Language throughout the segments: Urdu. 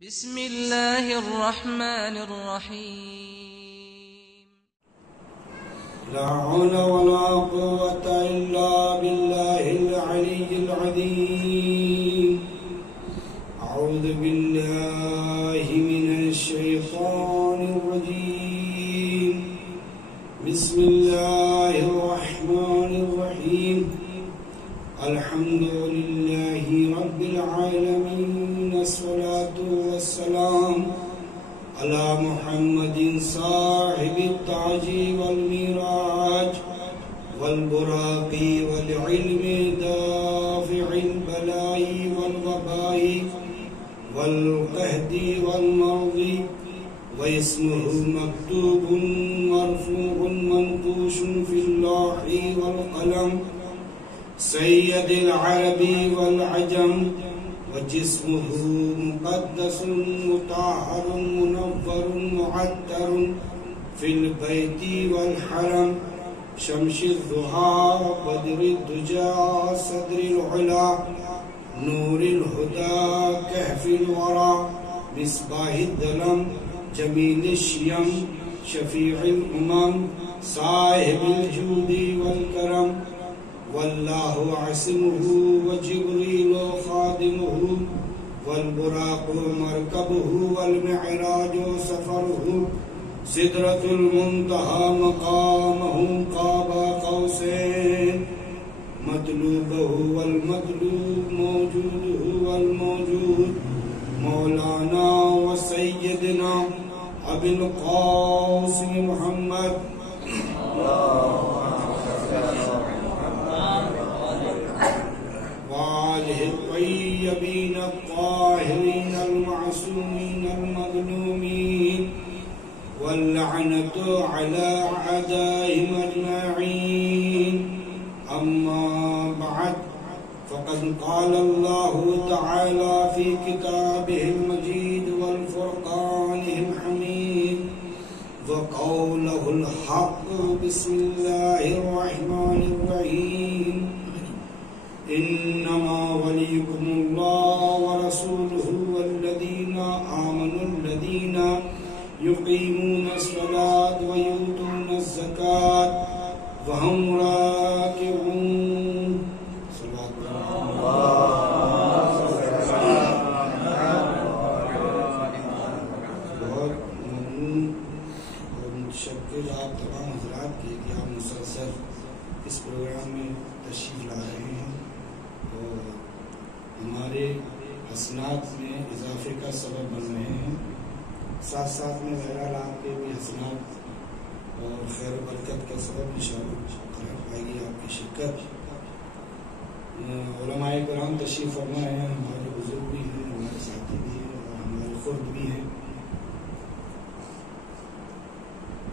بسم الله الرحمن الرحيم. لا حول ولا قوة إلا بالله العلي العظيم. أعوذ بالله من الشيطان الرجيم. بسم الله الرحمن الرحيم. الحمد لله رب العالمين. الصلاة والسلام على محمد صاحب التاج والميراج والبراق والعلم دافع البلاء والوباء والقهد والمرض، واسمه مكتوب مرفوع منقوش في اللوح والقلم، سيد العرب والعجم، وجسمه مقدس مطهر منور معطر في البيت والحرم، شمس الضحى بدر الدجى صدر العلا نور الهدى كهف الورى مصباح الظلم جميل الشيم شفيع الأمم صاحب الجود والكرم، والله عصمه وجبريل خادمه، والبراق مركبه والمعراج سفره، سدرة المنتهى مقامه قاب قوسين، مطلوبه والمطلوب موجوده والموجود، مولانا وسيدنا أبي القاسم محمد وآله الطيبين الطاهرين المعصومين المظلومين، واللعنة على أعدائهم أجمعين. أما بعد، فقد قال الله تعالى في كتابه المجيد والفرقانه الحميد وقوله الحق. بسم الله الرحمن الرحيم. إنما وليكم الله ورسوله والذين آمنوا الذين يقيمون الصلاة ويؤتون الزكاة وهم راكعون. بہت ممنون اور متشکر آپ تمام حضرات کے کہ آپ مسلسل اس پروگرام میں تشریف لا رہے ہیں اور ہمارے حسنات میں اضافے کا سبب بن رہے ہیں. ساتھ ساتھ میں بہرحال آپ کے بھی حسنات اور خیر و برکت کا سبب انشاءاللہ قرار پائے گی آپ کی شرکت. علماء کرام تشریف فرما ہیں، ہمارے بزرگ بھی ہیں، ہمارے ساتھی بھی ہیں اور ہمارے خود بھی ہیں.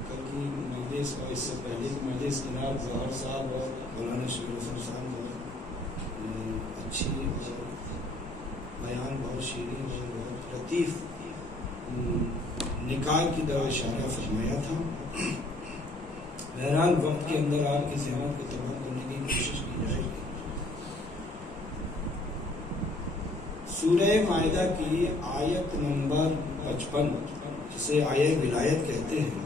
کل کی مجلس اور اس سے پہلے کی مجلس جناب ظاہر صاحب اور مولانا شریف حسن صاحب بہت اچھی اور بیان بہت شیرین اور بہت لطیف نکال کی طرح اشارہ فرمایا تھا. بہرحال وقت کے اندر آپ کی ذہنت کو تمام کرنے کی کوشش کی جائے. سورہ مائدہ کی آیت نمبر 55 جسے آیہ ولایت کہتے ہیں،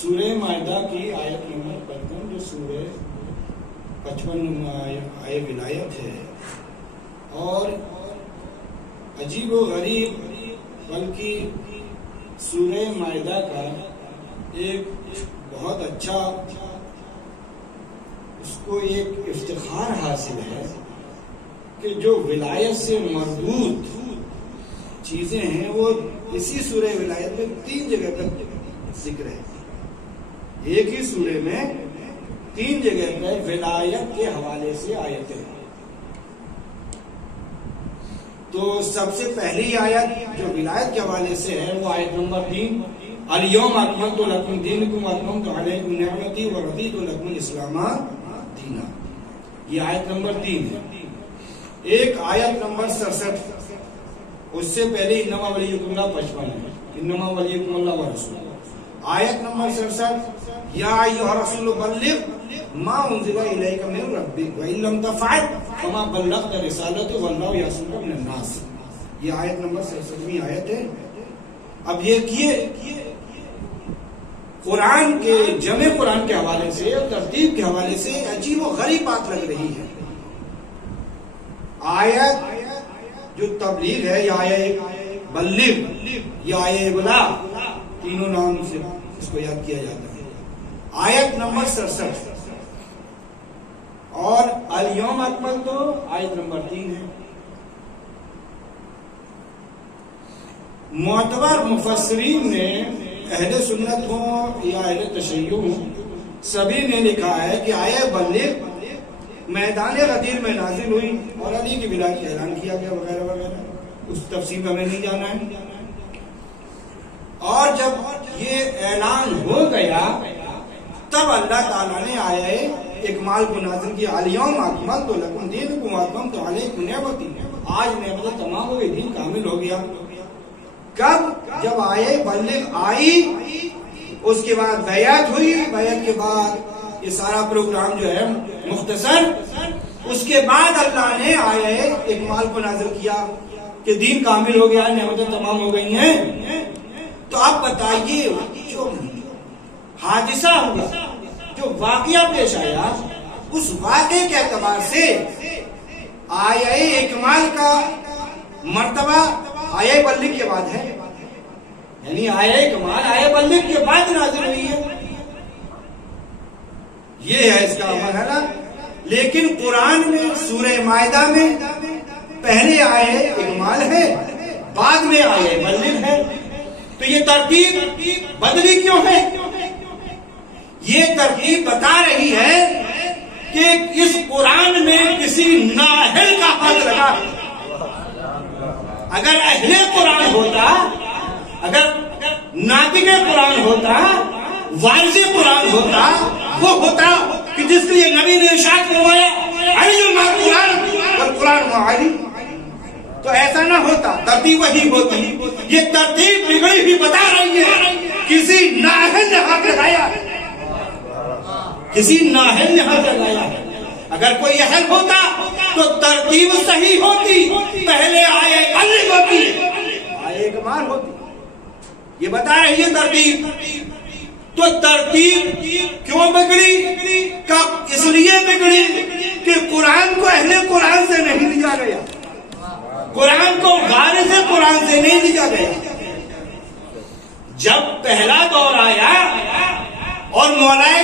سورہ مائدہ کی آیت نمبر 55 جو سورہ 55 آیہ ولایت ہے، اور عجیب و غریب بلکہ سورہ مائدہ کا ایک بہت اچھا اس کو ایک افتخار حاصل ہے کہ جو ولایت سے مربوط چیزیں ہیں وہ اسی سورہ ولایت میں 3 جگہ پر ذکر ہے. ایک ہی سورہ میں 3 جگہ پر ولایت کے حوالے سے آیتیں ہیں. تو سب سے پہلی آیت جو ولایت کے حوالے سے ہے وہ آیت نمبر 3، الیوم اکملت لکم دینکم واتممت علیکم نعمتی ورضیت لکم الاسلام دینا. یہ آیت نمبر 3 ہے. ایک آیت نمبر 67 اس سے پہلے انما ولیکم اللہ 55 ہے، انما ولیکم اللہ ورسولہ. آیت نمبر 67 یا ایھا الرسول بلغ ما انزل الیک من ربک وان لم تفعل فما بلغت رسالته والله یعصمک من الناس. یہ آیت نمبر 67 آیت ہے. اب یہ کیے قرآن کے جمع قرآن کے حوالے سے اور ترتیب کے حوالے سے عجیب و غریب بات لگ رہی ہے. آیت جو تبلیغ ہے یا آیت بلغ یا آیت ابلاغ، تینوں نام سے اس کو یاد کیا جاتا ہے. آیت نمبر 67 اور الیوم اکملت آیت نمبر 3 ہے. معتبر مفسرین نے اہل سنت ہوں یا اہل تشیع ہوں سبھی نے لکھا ہے کہ آیت بلغ میدان غدیر میں نازل ہوئی اور علی کی ولایت کا اعلان کیا گیا وغیرہ وغیرہ. اس تفصیل میں ہمیں نہیں جانا ہے. اور جب یہ اعلان ہو گیا تب اللہ تعالیٰ نے آیت اکمال کو نازل کیا. الیوم اکملت لکم دینکم واتممت علیکم نعمتی. آج نعمت تمام ہو گئی، دین کامل ہو گیا. کب؟ جب آیت بلغ آئی، اس کے بعد بیعت ہوئی، بیعت کے بعد یہ سارا پروگرام جو ہے مختصر، اس کے بعد اللہ نے آیت اکمال کو نازل کیا کہ دین کامل ہو گیا، نعمتیں تمام ہو گئی ہیں. تو آپ بتائیے جو حادثہ ہوا، جو واقعہ پیش آیا، اس واقعے کے اعتبار سے آیت اکمال کا مرتبہ آیت بلغ کے بعد ہے. یعنی آیت کمال آیت بلغ کے بعد نازل ہوئی ہے. یہ ہے اس کا مرحلہ. لیکن قرآن میں سورہ مائدہ میں پہلے آیت اکمال ہے، بعد میں آیت بلغ ہے. تو یہ ترتیب بدلی کیوں ہے؟ یہ ترتیب بتا رہی ہے کہ اس قرآن میں کسی نااہل کا ہاتھ لگا. اگر اہل قرآن ہوتا، اگر ناطق قرآن ہوتا، وارث قرآن ہوتا، وہ ہوتا کہ جس کے لیے نبی نے ارشاد فرمایا علی مع القرآن والقرآن مع علی. تو ایسا نہ ہوتا، ترتیب وہی ہوتی. یہ ترتیب بگڑی بھی بتا رہی ہے کسی نااہل نے ہاتھ لگایا، کسی نااہل نے ہاتھ لگایا. اگر کوئی اہل ہوتا تو ترتیب صحیح ہوتی، پہلے آیت بلغ ہوتی، آیت کمال ہوتی. یہ بتا رہی ہے ترتیب. تو ترتیب کیوں بگڑی؟ اس لیے بگڑی کہ قرآن کو اہل قرآن سے نہیں لیا گیا، قرآن کو وارث قرآن سے نہیں لیا گیا. جب پہلا دور آیا اور مولائے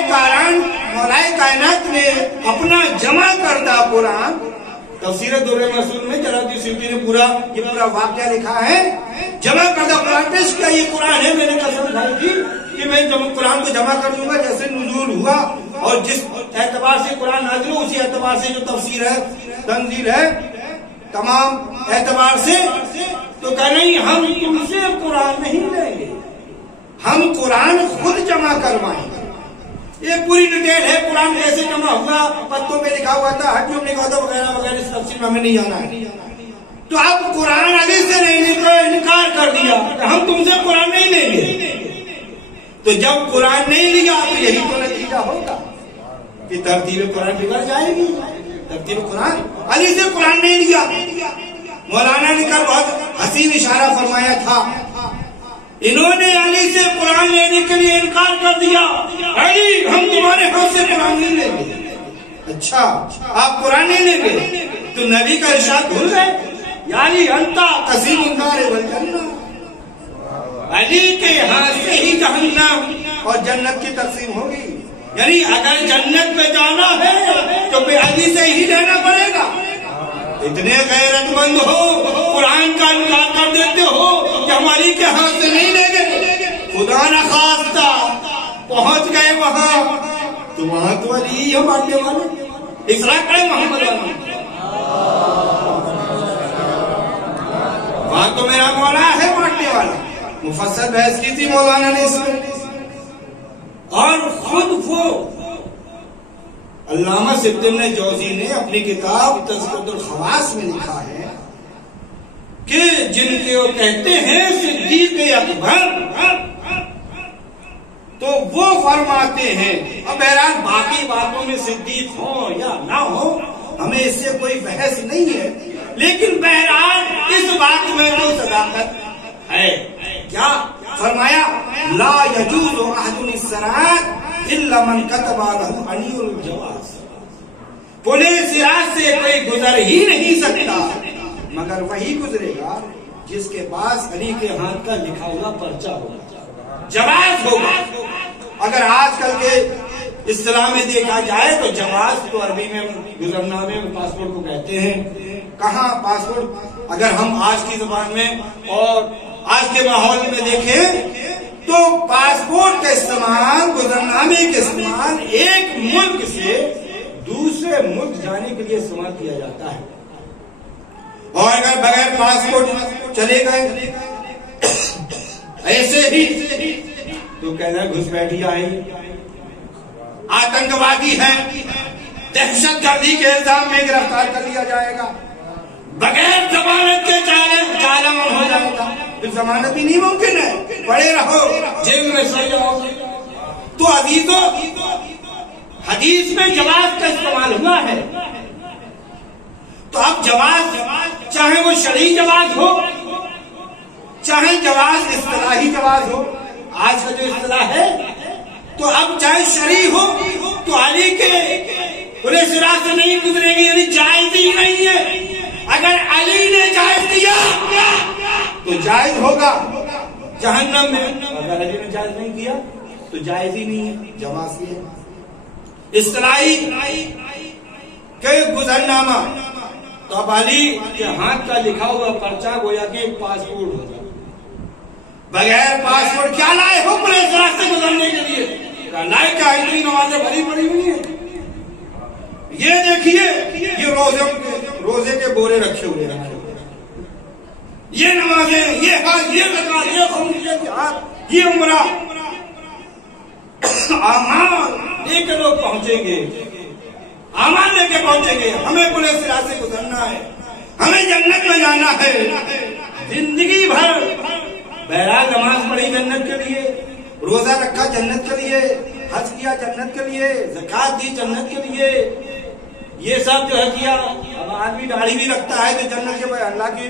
کائنات نے اپنا جمع کردہ قرآن، تفسیر در مسعود میں جلالدین سیوطی نے یہ پورا واقعہ لکھا ہے. جمع کردہ قرآن پیش کیا. یہ قرآن ہے، میں نے قسم کھائی تھی کہ میں قرآن کو جمع کر دوں گا جیسے نزول ہوا اور جس اعتبار سے قرآن نازل ہو اسی اعتبار سے جو تفسیر ہے، تنزیل ہے، تمام اعتبار سے. تو کہ نہیں، ہم تم سے قرآن نہیں لیں گے، ہم قرآن خود جمع کروائیں گے. یہ پوری ڈیٹیل ہے قرآن کیسے جمع ہوا، پتوں پہ لکھا ہوا تھا، ہڈیوں پہ لکھا ہوا وغیرہ وغیرہ. اس تفصیل میں ہمیں نہیں جانا ہے. تو اب قرآن علی سے نہیں انکار کر دیا کہ ہم تم سے قرآن نہیں لیں گے. تو جب قرآن نہیں لیا تو یہی تو نتیجہ ہوگا کہ ترتیب قرآن بگڑ جائے گی. ترتیب قرآن علی سے قرآن نہیں لیا. مولانا نے کل بہت حسین اشارہ فرمایا تھا، انہوں نے علی سے قرآن لینے کے لیے انکار کر دیا. علی ہم تمہارے ہاتھ سے قرآن نہیں لیں گے. اچھا آپ قرآن نہیں لیں گے تو نبی کا ارشاد بھول گئے، یعنی انتا قسیم النار والجنہ. علی کے ہاتھ سے ہی جہنم اور جنت کی تقسیم ہوگی. یعنی اگر جنت میں جانا ہے تو پھر علی سے ہی لینا پڑے گا. اتنے غیرت مند ہو، قرآن کا انکار کر دیتے ہو کہ ہم علی کے ہاتھ سے نہیں لیں گے. خدا نخواستہ پہنچ گئے وہاں تو وہاں تو علی ہم آنے والے. اقرار کریں محمد وہاں تو میرا مولا ہے بانٹنے والا. مفصل بحث کی تھی مولانا نے اس میں. اور خود وہ علامہ سبت ابن جوزی نے اپنی کتاب تذکرۃ الخواص میں لکھا ہے کہ جن کے وہ کہتے ہیں صدیق اکبر، تو وہ فرماتے ہیں، اب بہرحال باقی باتوں میں صدیق ہو یا نہ ہو ہمیں اس سے کوئی بحث نہیں ہے، لیکن بہرحال اس بات میں صداقت ہے. کیا فرمایا؟ لا يجوز احد الصراط الا من كتب له علي الجواز. پولیس راز سے کوئی گزر ہی نہیں سکتا مگر وہی گزرے گا جس کے پاس علی کے ہاتھ کا لکھا ہوا پرچہ ہوگا، جواز ہوگا. اگر آج کل کے اصطلاح میں دیکھا جائے تو جواز تو عربی میں گزرنامے میں پاسپورٹ کو کہتے ہیں. کہاں پاسپورٹ؟ اگر ہم آج کی زبان میں اور آج کے ماحول میں دیکھیں تو پاسپورٹ کا استعمال، گزرنامے کا استعمال ایک ملک سے دوسرے ملک جانے کے لیے استعمال کیا جاتا ہے. اور اگر بغیر پاسپورٹ چلے گئے ایسے ہی تو کہنا گھس بیٹھی آئی، آتنکوادی ہے، دہشت گردی کے الزام میں گرفتار کر لیا جائے گا، بغیر ضمانت کے چالان ہو جائے گا. پھر ضمانت بھی نہیں ممکن ہے، پڑے رہو جیل میں سو جاؤ. تو عزیزو حدیث میں جواز کا استعمال ہوا ہے. تو اب جواز چاہے وہ شرعی جواز ہو چاہے جواز اصطلاحی جواز ہو، آج کا جو اصطلاح ہے تو اب چاہے شرعی ہو تو علی کے پولیس راز سے نہیں گزرے گی، یعنی جائز ہی نہیں ہے. اگر علی نے جائز دیا تو جائز ہوگا جہنم میں، اگر علی نے جائز نہیں کیا تو جائز ہی نہیں ہے. جواز یہ ہے. اصطلاحی کہ گزرنامہ تو اب علی کے ہاتھ کا لکھا ہوا پرچہ گویا کہ پاسپورٹ ہوگا. بغیر پاسپورٹ کیا لائے ہو پولیس راز سے گزرنے کے لیے؟ لائے کیا؟ اتنی نمازیں بھری پڑی ہوئی ہیں. یہ دیکھیے یہ روزے کے بورے رکھے ہوئے ہیں، یہ نمازیں، یہ حج، یہ زکات، یہ خمس، یہ جہاد، یہ عمرہ. اعمال لے کے لوگ پہنچیں گے، اعمال لے کے پہنچیں گے. ہمیں پولیس راز سے گزرنا ہے، ہمیں جنت میں جانا ہے. زندگی بھر بہرحال نماز پڑھی جنت کے لیے، روزہ رکھا جنت کے لیے، حج کیا جنت کے لیے، زکات دی جنت کے لیے، یہ سب جو ہے کیا. اب آدمی داڑھی بھی رکھتا ہے تو جنت کے بھائی اللہ کی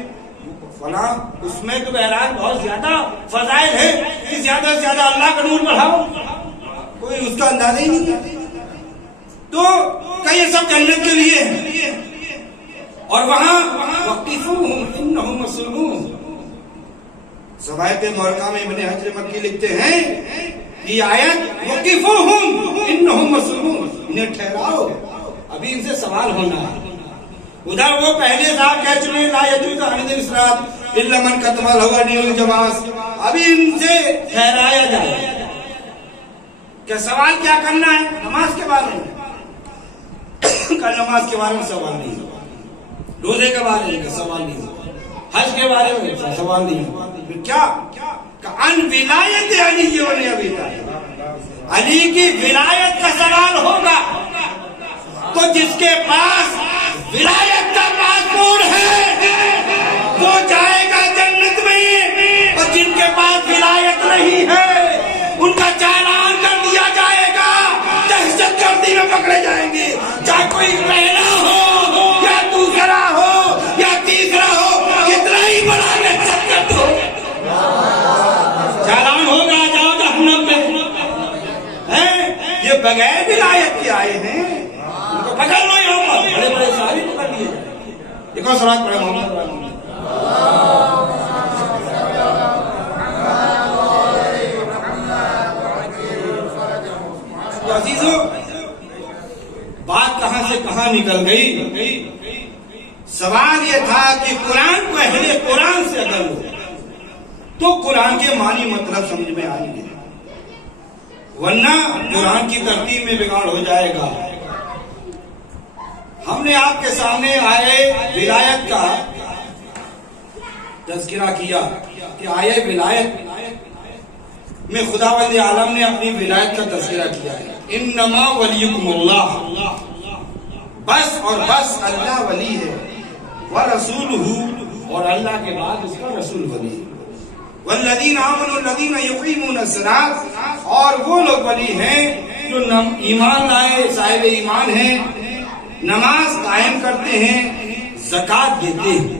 فلاں اس میں تو بہرحال بہت زیادہ فضائل ہے کہ زیادہ سے زیادہ اللہ کا نور بڑھاؤ، کوئی اس کا اندازہ ہی نہیں. تو کہ یہ سب جنت کے لیے ہے. اور وہاں وقفوہم انہم مسئولون. ضوابط مورخہ میں ابن حجر مکی لکھتے ہیں یہ آیت وقفوہم انہم مسئولون، انہیں ٹھہراؤ، ابھی ان سے سوال ہونا ہے. ادھر وہ پہلے صاحب کہہ چکے لا یجوز احد الصراط الا من کتب له علي الجواز. ابھی ان سے ٹھہرایا جائے کہ سوال کیا کرنا ہے نماز کے بارے میں. کا نماز کے بارے میں سوال نہیں ہوگا، روزے کے بارے میں سوال نہیں ہوگا، حج کے بارے میں سوال نہیں ہوگا. پھر کیا ان ولایت علی و ابی طالب، علی کی ولایت کا سوال ہوگا. تو جس کے پاس ولایت کا پاسپورٹ ہے وہ جائے گا جنت میں، اور جن کے پاس ولایت نہیں ہے ان کا چالان کر دیا جائے گا، دہشت گردی میں پکڑے جائیں گے. چاہے کوئی پہلا ہو یا دوسرا ہو یا تیسرا ہو، کتنا ہی بڑا دہشت گرد ہو، چالان ہوگا. جاؤ جہنم میں. یہ بغیر ولایت کے آئے ہیں، ان کو پکڑ لو. یہاں پر بڑے بڑے ساری پکڑ لیے. دیکھو سراج پڑے محمد عزیزو. بات کہاں سے کہاں نکل گئی؟ سوال یہ تھا کہ قرآن کو اہل قرآن سے اگر ہو تو قرآن کے معنی مطلب سمجھ میں آئیں گے، ورنہ قرآن کی ترتیب میں بگاڑ ہو جائے گا. ہم نے آپ کے سامنے آئے ولایت کا تذکرہ کیا کہ آئے ولایت میں خداوند عالم نے اپنی ولایت کا تذکرہ کیا ہے. انما ولیکم اللہ، بس اور بس اللہ ولی ہے، ورسولہ، اور اللہ کے بعد اس کا رسول ولی ہے. والذین آمنوا الذین یقیمون الصلاۃ، اور وہ لوگ ولی ہیں جو ایمان لائے، صاحب ایمان ہیں، نماز قائم کرتے ہیں، زکات دیتے ہیں.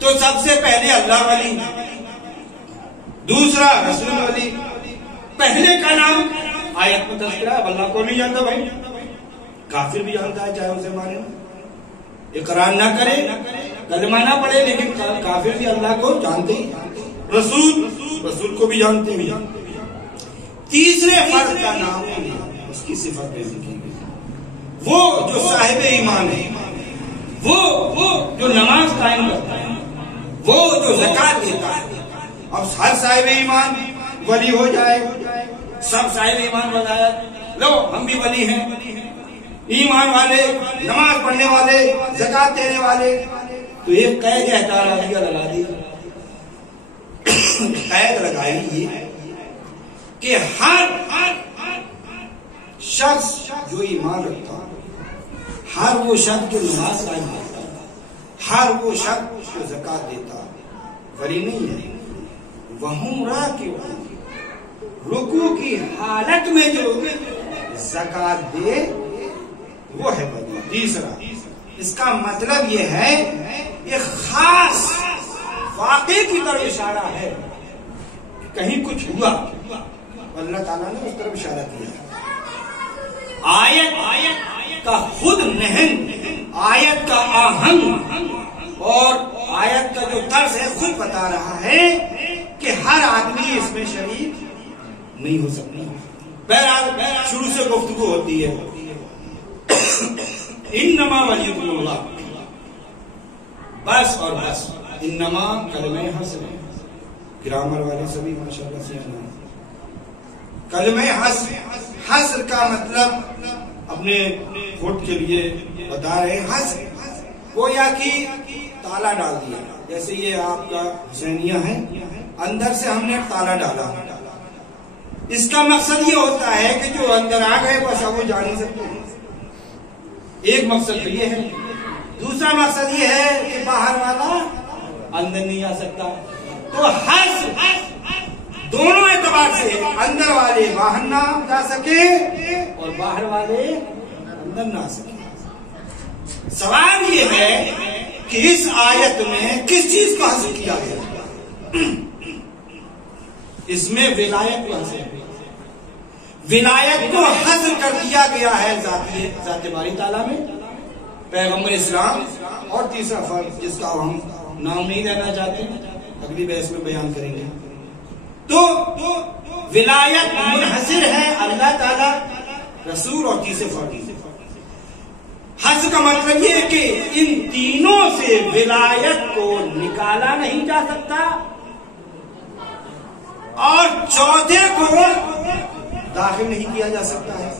تو سب سے پہلے اللہ ولی، دوسرا رسول ولی. پہلے کا نام آیت میں تذکرہ ہے. اللہ کو نہیں جانتا بھائی، کافر بھی جانتا ہے چاہے اسے مانے نا، اقرار نہ کرے، کلمہ نہ پڑھے، لیکن کافر بھی اللہ کو جانتے ہی. رسول کو بھی جانتے ہیں. تیسرے فرد کا نام اس کی صفت پہ ذکر ہے، وہ جو صاحب ایمان ہے، وہ جو نماز قائم کرتا ہے، وہ جو زکات دیتا ہے. اب ہر صاحب ایمان ولی ہو جائے، سب صاحب ایمان بتایا لو ہم بھی ولی ہیں، ایمان والے، نماز پڑھنے والے، زکات دینے والے. تو ایک قید اعتراضیہ لگا دیا، قید لگائی یہ کہ ہر شخص جو ایمان رکھتا، ہر وہ شخص جو نماز قائم کرتا، ہر وہ شخص جو زکات دیتا ولی نہیں ہے. وہم راکعون، رکوع کی حالت میں جو زکات دے وہ ہے ولی. تیسرا، اس کا مطلب یہ ہے یہ خاص واقعے کی طرف اشارہ ہے، کہیں کچھ ہوا اللہ تعالیٰ نے اس طرف اشارہ کیا. آیت کا خود نہنگ، آیت کا آہنگ اور آیت کا جو طرز ہے خود بتا رہا ہے کہ ہر آدمی اس میں شریک نہیں ہو سکتا. بہرحال شروع سے گفتگو ہوتی ہے. انما ولیکم اللہ، بس اور بس. انما کلمہ حصر، گرامر والے سبھی ماشاءاللہ سے کلمہ حصر. حصر کا مطلب اپنے خود کے لیے بتا رہے ہیں. حصر گویا کہ تالا ڈال دیا، جیسے یہ آپ کا حسینیہ ہے، اندر سے ہم نے تالا ڈالا. اس کا مقصد یہ ہوتا ہے کہ جو اندر آ گئے بس اب وہ جا نہیں سکتے. ایک مقصد تو یہ ہے. دوسرا مقصد یہ ہے کہ باہر والا اندر نہیں آ سکتا. تو حصر دونوں اعتبار سے، اندر والے باہر نہ جا سکے اور باہر والے اندر نہ آ سکے. سوال یہ ہے کہ اس آیت میں کس چیز کو حاصل کیا گیا؟ اس میں ولایت کو حاصل، ولایت کو حاصل کر دیا گیا ہے ذات باری تعالیٰ میں، پیغمبر اسلام. اور تیسرا فرق جس کا ہم نام نہیں لینا چاہتے، اگلی بحث میں بیان کریں گے. تو ولایت منحصر ہے اللہ تعالیٰ، رسول اور تیسرے فرد. حصر کا مطلب یہ ہے کہ ان تینوں سے ولایت کو نکالا نہیں جا سکتا اور چوتھے کو داخل نہیں کیا جا سکتا ہے.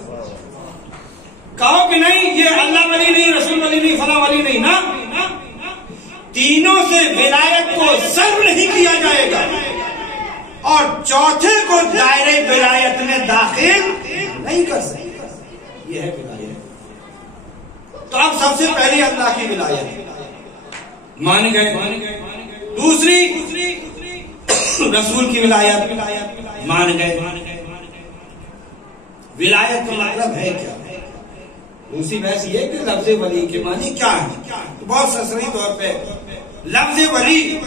کہو کہ نہیں یہ اللہ ولی نہیں، رسول ولی نہیں، فلاں ولی نہیں، نا، تینوں سے ولایت کو سلب نہیں کیا جائے گا اور چوتھے کو دائرے ولایت میں داخل نہیں کر سکے. یہ ہے ولایت. تو اب سب سے پہلی اللہ کی ولایت مان گئے. دوسری رسول کی ولایت مان گئے. ولایت کا مطلب ہے کیا؟ دوسری بحث یہ کہ لفظ ولی کے معنی کیا ہے. تو بہت سرسری طور پہ لفظ ولی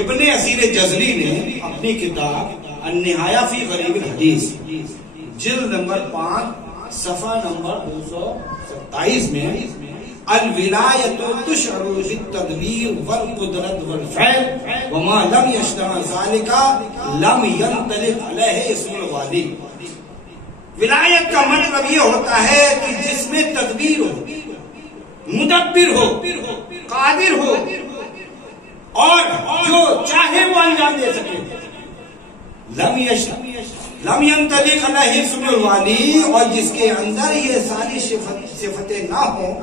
ابن اسیر جزری نے اپنی کتاب النہایہ فی غریب الحدیث جلد نمبر 5 صفحہ نمبر 227 میں الولایت تشعر بالتدبیر والقدرت والفعل وما لم یشترع ذلک لم ينطلق علیہ اسم الوالی. ولایت کا مطلب یہ ہوتا ہے کہ جس میں تدبیر ہو، مدبر ہو، قادر ہو اور جو چاہے وہ انجام دے سکے. لم ينطلق علیہ اسم الوالی، اور جس کے اندر یہ ساری صفتیں نہ ہوں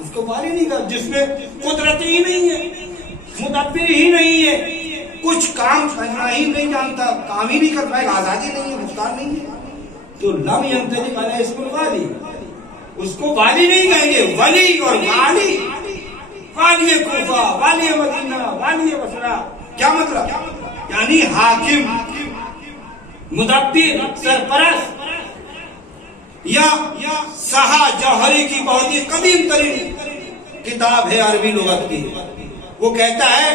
اس کو والی نہیں کر. جس میں قدرت ہی نہیں ہے، مدبر ہی نہیں ہے، کچھ کام کرنا ہی نہیں جانتا، کام ہی نہیں کر پائے گا، آزادی نہیں ہے، مختار نہیں ہے، تو لم ينطلق علیہ اسم الوالی، اس کو والی نہیں کہیں گے. ولی اور والی، والی کوفہ، والی مدینہ، والی بصرہ، کیا مطلب؟ یعنی حاکم، مدبر، سرپرست. یا سہا جوہری کی بہت ہی قدیم ترین کتاب ہے عربی لغت کی، وہ کہتا ہے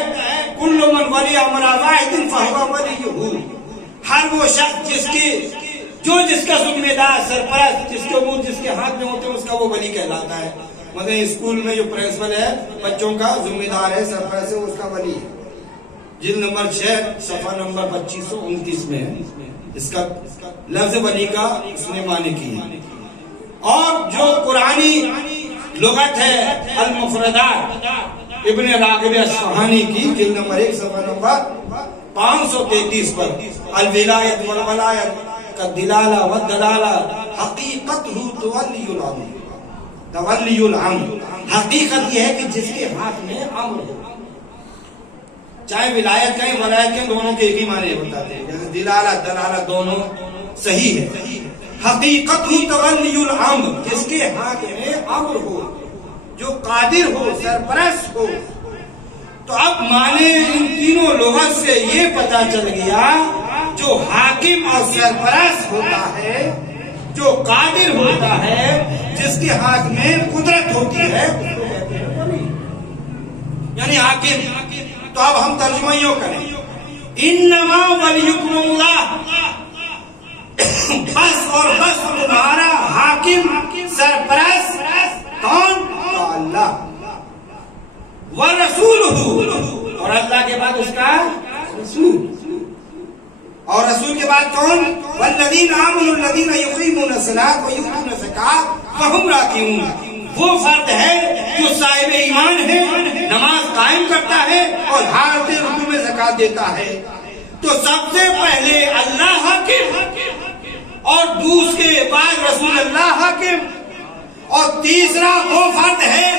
کل من ولی امر واحد فہو ولیہ، ہر وہ شخص جس کا ذمہ دار سرپرست، جس کے امور جس کے ہاتھ میں ہوتے ہیں، اس کا وہ ولی کہلاتا ہے۔ مطلب اسکول میں جو پرنسپل ہے بچوں کا ذمہ دار ہے، سرپرست ہے، اس کا ولی ہے۔ جلد نمبر 6 صفحہ نمبر 2529 میں اس کا لفظ ولی کا اس نے معنی کی ہے۔ اور جو قرآنی لغت ہے المفردات ابن راغب اصفہانی کی جلد نمبر 1 صفحہ نمبر 533 پر الولایت والولایت کا دلالہ والدلالہ حقیقتہ تولی الامر، تولی الامر، حقیقت یہ ہے کہ جس کے ہاتھ میں امر ہو، چاہے ولایت کہیں ولایت کہیں، دونوں کے ایک ہی معنی بتاتے ہیں، جیسے دلالہ دلالہ دونوں صحیح ہے۔ حقیقتہ تولی الامر، جس کے ہاتھ میں امر ہو، جو قادر ہو، سرپرست ہو۔ تو اب معنی ان تینوں لغت سے یہ پتا چل گیا، جو حاکم اور سرپرست ہوتا ہے، جو قادر ہوتا ہے، جس کے ہاتھ میں قدرت ہوتی ہے، اس کو کہتے ہیں ولی، یعنی حاکم۔ تو اب ہم ترجمہ یوں کریں، انما ولیکم اللہ، بس اور بس تمہارا حاکم سرپرست کون؟ اللہ، ورسولہ، اور اللہ کے بعد اس کا رسول، اور رسول کے بعد کون؟ والذین آمنوا الذین یقیمون الصلاۃ ویؤتون الزکاۃ وہم راکعون، وہ فرد ہے جو صاحب ایمان ہے، نماز قائم کرتا ہے اور حالت رکوع میں زکات دیتا ہے۔ تو سب سے پہلے اللہ حاکم، اور دوسرے بعد رسول اللہ حاکم، اور تیسرا وہ فرد ہے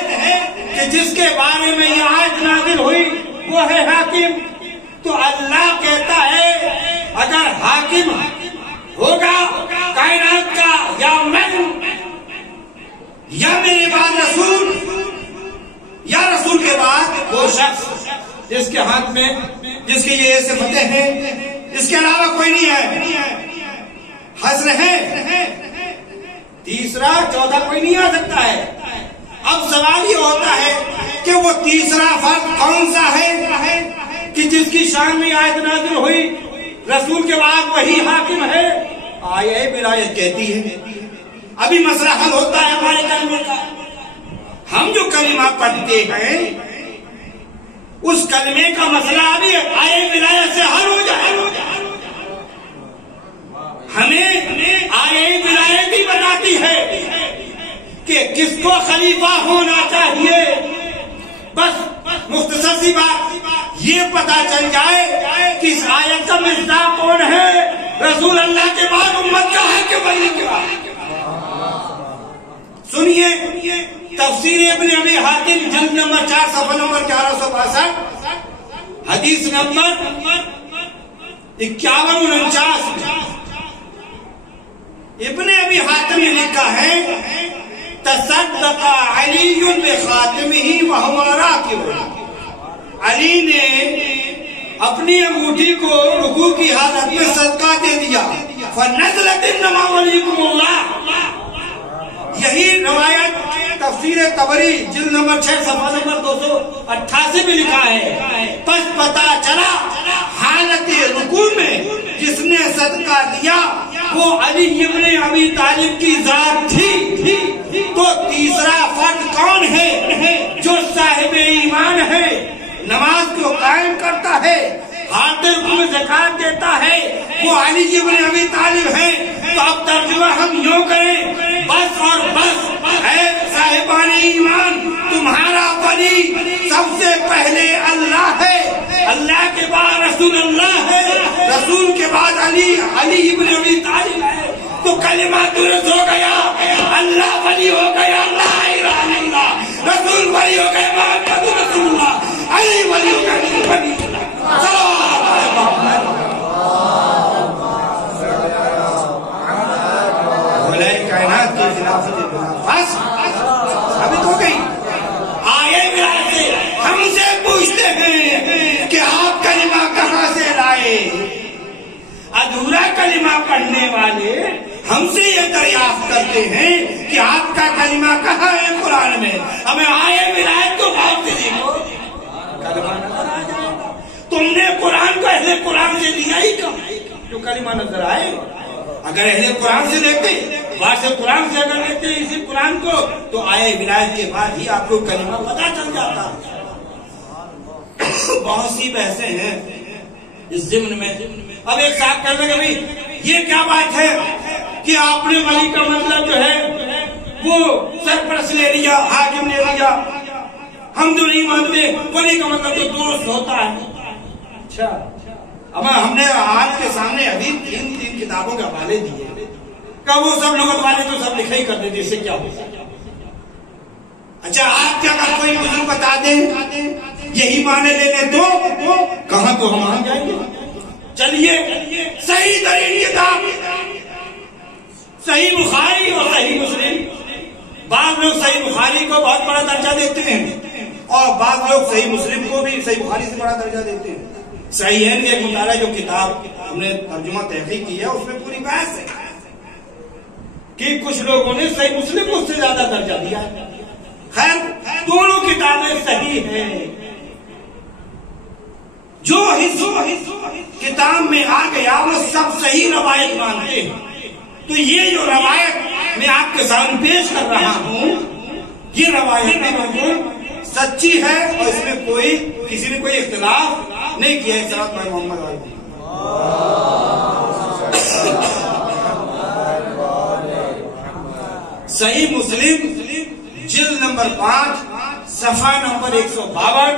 کہ جس کے بارے میں یہ آیت نازل ہوئی وہ ہے حاکم۔ تو اللہ کہتا ہے اگر حاکم ہوگا کائنات کا یا میں یا میرے بعد رسول، یا رسول کے بعد وہ شخص جس کے ہاتھ میں، جس کی یہ صفتیں ہیں، اس کے علاوہ کوئی نہیں ہے، حضر ہے، تیسرا چوتھا کوئی نہیں آ سکتا ہے۔ اب سوال یہ ہوتا ہے کہ وہ تیسرا فرد کون سا ہے کہ جس کی شان میں آیت نازل ہوئی، رسول کے بعد وہی حاکم ہے؟ آیہ ولایت کہتی ہے۔ ابھی مسئلہ حل ہوتا ہے ہمارے کلمے کا، ہم جو کلمہ پڑھتے ہیں اس کلمے کا مسئلہ ابھی آیہ ولایت سے حل ہو جائے۔ ہمیں آیہ ولایت بھی بتاتی ہے کہ کس کو خلیفہ ہونا چاہیے، بس مختصر سی بات یہ پتا چل جائے کہ اس آیت کا مصداق کون ہے، رسول اللہ کے بعد امت کا ہے کہ ولی کے بعد۔ سنیے تفسیر ابن ابی حاتم جلد نمبر 4 صفحہ نمبر 1162، حدیث نمبر 5149، ابن ابی حاتم نے لکھا ہے تصدق علی بخاتمہ وہو راکع، علی نے اپنی انگوٹھی کو رکوع کی حالت میں صدقہ دے دیا، فنزلت انما ولیکم اللہ۔ یہی روایت تفسیر طبری جلد نمبر 6 صفحہ نمبر 288 میں لکھا ہے، پس پتا چلا حالت رکوع میں جس نے صدقہ دیا وہ علی ابن ابی طالب کی ذات تھی۔ تو تیسرا فرد کون ہے جو صاحب ایمان ہے، نماز کو قائم کرتا ہے، حاضر کو زکات دیتا ہے، وہ علی ابن ابی طالب ہے۔ تو اب ترجمہ ہم یوں کریں، بس اور بس اے صاحبان ایمان، تمہارا ولی سب سے پہلے اللہ ہے، اللہ کے بعد رسول اللہ ہے، رسول کے بعد علی ابن ابی طالب ہے۔ تو کلمہ درست ہو گیا، اللہ ولی ہو گیا، لا الہ الا اللہ، رسول ولی ہو گیا، محمد رسول اللہ، علی ولی ہو گیا، ولی کائنات کی خلافت بس ثابت ہو گئی۔ آئے ولایت سے ہم سے پوچھتے ہیں کہ آپ کلمہ کہاں سے لائے؟ ادھورا کلمہ پڑھنے والے ہم سے یہ دریافت کرتے ہیں کہ آپ کا کلمہ کہاں ہے قرآن میں؟ ہمیں آئے ولایت کو بات سے دیکھو، اہل قرآن سے لیا ہی جو کلمہ نظر آئے. اگر اہل قرآن سے لیتے, واضح قرآن سے اگر لیتے اسی قرآن کو, تو آئے ولایت کے بعد ہی آپ کو کلمہ پتہ چل جاتا. بہت سی بحثیں ہیں اس ضمن میں. اب ایک صاحب کہنے لگے بھائی یہ کیا بات ہے کہ آپ نے ولی کا مطلب جو ہے وہ سرپرست لے لیا, حاکم لے لیا, ہم جو نہیں مانتے ولی کا مطلب تو دوست ہوتا ہے. اچھا, اب ہم نے آپ کے سامنے ابھی تین کتابوں کے حوالے دیے کہ وہ سب لغت والے تو سب لکھا ہی کرتے تھے, اس سے کیا ہوتا. اچھا آپ کیا اگر کوئی مجھے بتا دیں یہی معنی لینے دو, کہاں تو ہم آ جائیں گے. چلیے صحیح ترین کتاب صحیح بخاری اور صحیح مسلم. بعض لوگ صحیح بخاری کو بہت بڑا درجہ دیتے ہیں اور بعض لوگ صحیح مسلم کو بھی صحیح بخاری سے بڑا درجہ دیتے ہیں. صحیحین کے مطالعہ جو کتاب ہم نے ترجمہ تحقیق کی ہے اس میں پوری بحث ہے کہ کچھ لوگوں نے صحیح مسلم کو اس سے زیادہ درجہ دیا. خیر دونوں کتابیں صحیح ہیں. جو کتاب میں آ گیا وہ سب صحیح روایت مانتے ہیں. تو یہ جو روایت میں آپ کے سامنے پیش کر رہا ہوں یہ روایت میں بالکل سچی ہے اور اس میں کوئی کسی نے کوئی اختلاف نہیں کیا ہے. صراط بھائی محمد علیہ صحیح مسلم جلد نمبر 5 صفحہ نمبر 152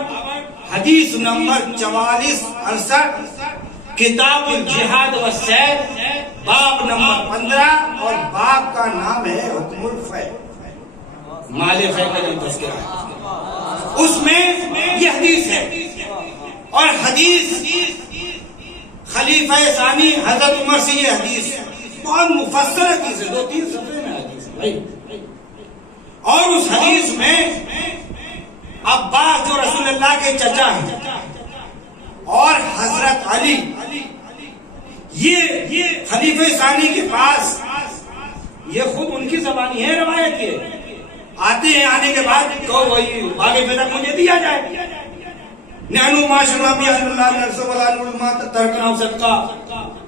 حدیث نمبر 4468 کتاب الجہاد والسیف باب نمبر 15 اور باب کا نام ہے حکم الفی, مال فی کا جو تذکرہ ہے اس میں یہ حدیث ہے. اور حدیث خلیفہ ثانی حضرت عمر سے یہ حدیث بہت مفصل حدیث ہے, 2-3 صفحے میں حدیث ہے بھائی. اور اس حدیث میں عباس جو رسول اللہ کے چچا ہیں اور حضرت علی یہ خلیفہ ثانی کے پاس یہ خود ان کی زبانی ہے روایت کے آتے ہیں. آنے کے بعد کہ وہی باغ فدق مجھے دیا جائے. نحنو معاشر بھی اللہ نرسو ولا نلما ترکنا صدقہ,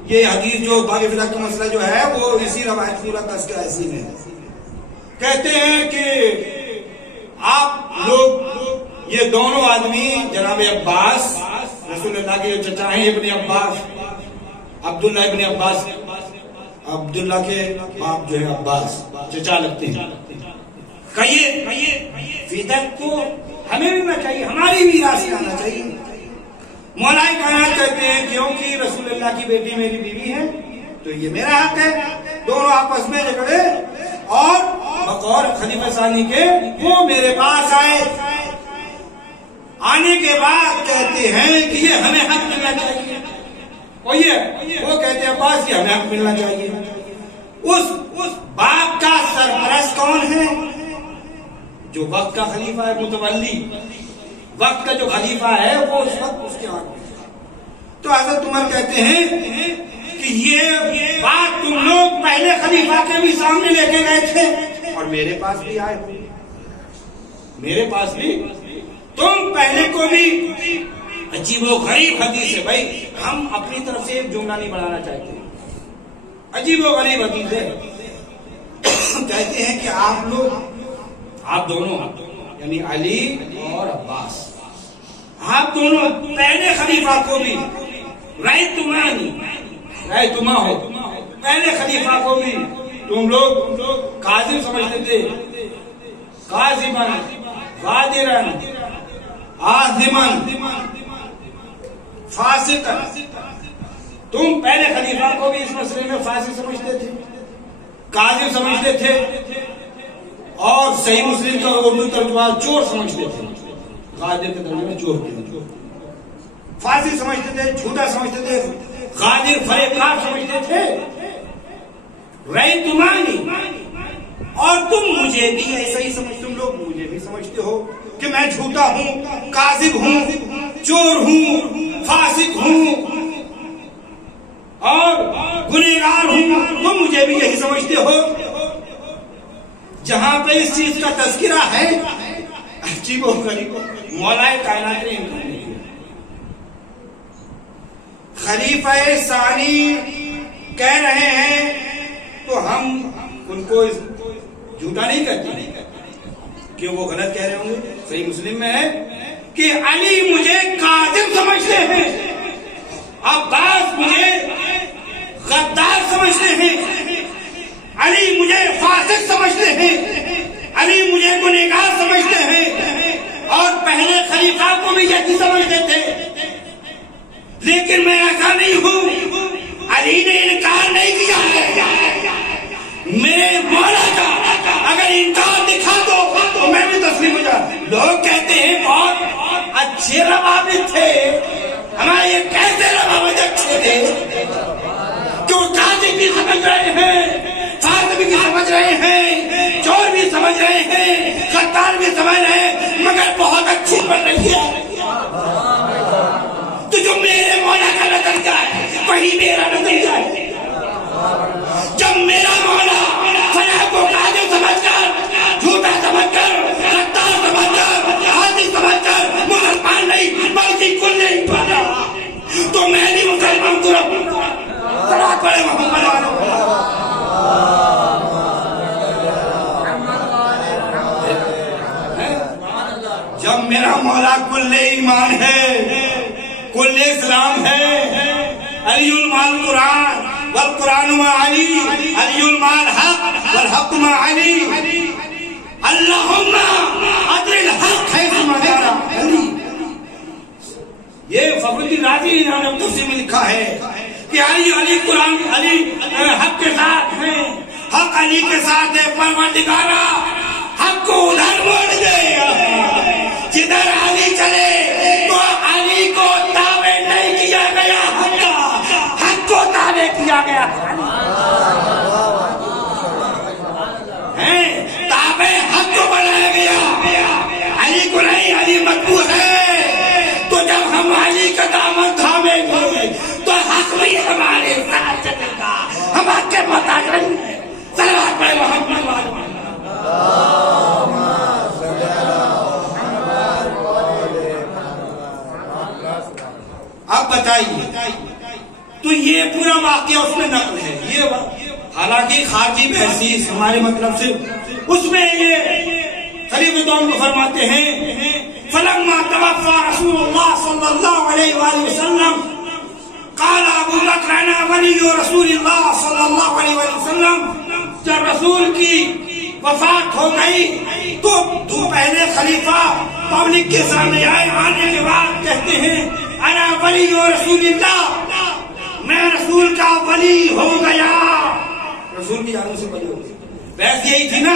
یہ حدیث جو باغ فدق کا مسئلہ جو ہے وہ اسی روایت پورا تذکرہ اسی میں کہتے ہیں کہ آپ لوگ یہ دونوں آدمی جناب عباس رسول اللہ کے چچا ہیں ابن عباس, عبداللہ ابن عباس, عبداللہ کے باپ جو ہے عباس چچا لگتے ہیں. کہیے فدق تو ہمیں بھی نہ چاہیے, ہماری بھی راضی آنا چاہیے. مولا کائنات کہتے ہیں کیونکہ رسول اللہ کی بیٹی میری بیوی ہے تو یہ میرا حق ہے. دونوں آپس میں جھگڑے اور بقول خلیفہ ثانی کے وہ میرے پاس آئے. آنے کے بعد کہتے ہیں کہ یہ ہمیں حق ملنا چاہیے, وہ کہتے ہیں عباس یہ ہمیں حق ملنا چاہیے. اس باپ کا سرپرست کون ہے؟ جو وقت کا خلیفہ ہے, متولی وقت کا جو خلیفہ ہے وہ اس وقت اس کے ہاتھ میں. تو حضرت عمر کہتے ہیں کہ یہ بات تم لوگ پہلے خلیفہ کے بھی سامنے لے کے گئے تھے اور میرے پاس بھی آئے ہو, میرے پاس بھی تم پہلے کو بھی. عجیب و غریب حدیث ہے بھائی, ہم اپنی طرف سے ایک جملہ نہیں بڑھانا چاہتے. عجیب و غریب حدیث ہے. کہتے ہیں کہ آپ دونوں یعنی علی اور عباس آپ دونوں پہلے خلیفہ کو بھی رائتما ہو, پہلے خلیفہ کو بھی تم لوگ قاضی سمجھتے تھے, قاضباً غادراً آزماً فاسقاً. تم پہلے خلیفہ کو بھی اس مسئلے میں فاسق سمجھتے تھے, قاضی سمجھتے تھے اور صحیح مسلم کا اردو ترجمہ چور سمجھتے تھے. غادر کے ترجمے میں چور کے فاسق سمجھتے تھے, جھوٹا سمجھتے تھے, غادر فریقار سمجھتے تھے. رأیتمانی اور تم مجھے بھی ایسا ہی سمجھ, تم لوگ مجھے بھی سمجھتے ہو کہ میں جھوٹا ہوں, کاذب ہوں, چور ہوں, فاسق ہوں اور گنہگار ہوں. تم مجھے بھی یہی سمجھتے ہو. جہاں پہ اس چیز کا تذکرہ ہے عجیب و غریب مولا کائنات نے انکار نہیں کیا. خلیفہ ثانی کہہ رہے ہیں تو ہم ان کو جھوٹا نہیں کہتے کہ وہ غلط کہہ رہے ہوں گے. صحیح مسلم میں ہے کہ علی مجھے کاذب سمجھتے ہیں، عباس مجھے غدار سمجھتے ہیں، علی مجھے فاسق سمجھتے ہیں، علی مجھے گنہگار سمجھتے ہیں، اور پہلے خلیفہ کو بھی یہی سمجھتے تھے. لیکن میں ایسا نہیں ہوں، علی نے انکار نہیں کیا. میرے مولا کا اگر انکار دکھا دو تو میں بھی تسلیم ہو جاتا. لوگ کہتے ہیں بہت اچھے روابط تھے، ہمارے یہ کیسے روابط اچھے تھے؟ جو قاضی بھی سمجھ رہے ہیں، فاسق بھی سمجھ رہے ہیں، چور بھی سمجھ رہے ہیں، غدار بھی سمجھ رہے ہیں، مگر بہت اچھی بن رہی ہے. تو جو میرے مولا کا نظریہ ہے وہی میرا نظریہ ہے. جب میرا مولا فلاں کو قاضی سمجھ کر، جھوٹا سمجھ کر، غدار سمجھ کر، حاضر سمجھ کر مسلمان نہیں بلکہ کل نہیں بنا، تو میں بھی مسلمان کو رکھوں. صلوات پڑھے محمد جب میرا مولا کل ایمان ہے، کل اسلام ہے، علی المال قرآن والقرآن مع علی، علی المال حق والحق مع علی، اللہم ادر الحق حیثما جرى علی. یہ فخر الدین رازی نے تفسیر میں لکھا ہے کہ علی قرآن، علی حق کے ساتھ ہیں، حق علی کے ساتھ ہے. پروردگارا حق کو ادھر موڑ دے، جدھر علی چلے تو علی کو تابع نہیں کیا گیا، حق کو تابع کیا گیا. تابع حق کو بنایا گیا، علی کو نہیں. علی مطبوع ہے، تو جب ہم علی کا دامن تھامیں گے تو حق بھی ہمارے ساتھ چلے گا. ہم حق کے محتاج نہیں ہیں. صلوات پڑھے محمد وعلی. اب بتائیے، تو یہ پورا واقعہ اس میں نقل ہے. یہ حالانکہ خارجی بحثیث ہمارے مطلب سے اس میں یہ خلیفہ دوم کو فرماتے ہیں فلما توفى رسول الله صلى الله عليه وآله وسلم قال ابو بکر انا ولی رسول اللہ صلی اللہ علیہ وآلہ وسلم. جب رسول کی وفات ہو گئی تو دو پہلے خلیفہ پبلک کے سامنے آئے. آنے کے بعد کہتے ہیں انا ولی رسول اللہ، میں رسول کا ولی ہو گیا. رسول کی جانب سے ولی ہو گیا. بحث یہی تھی نا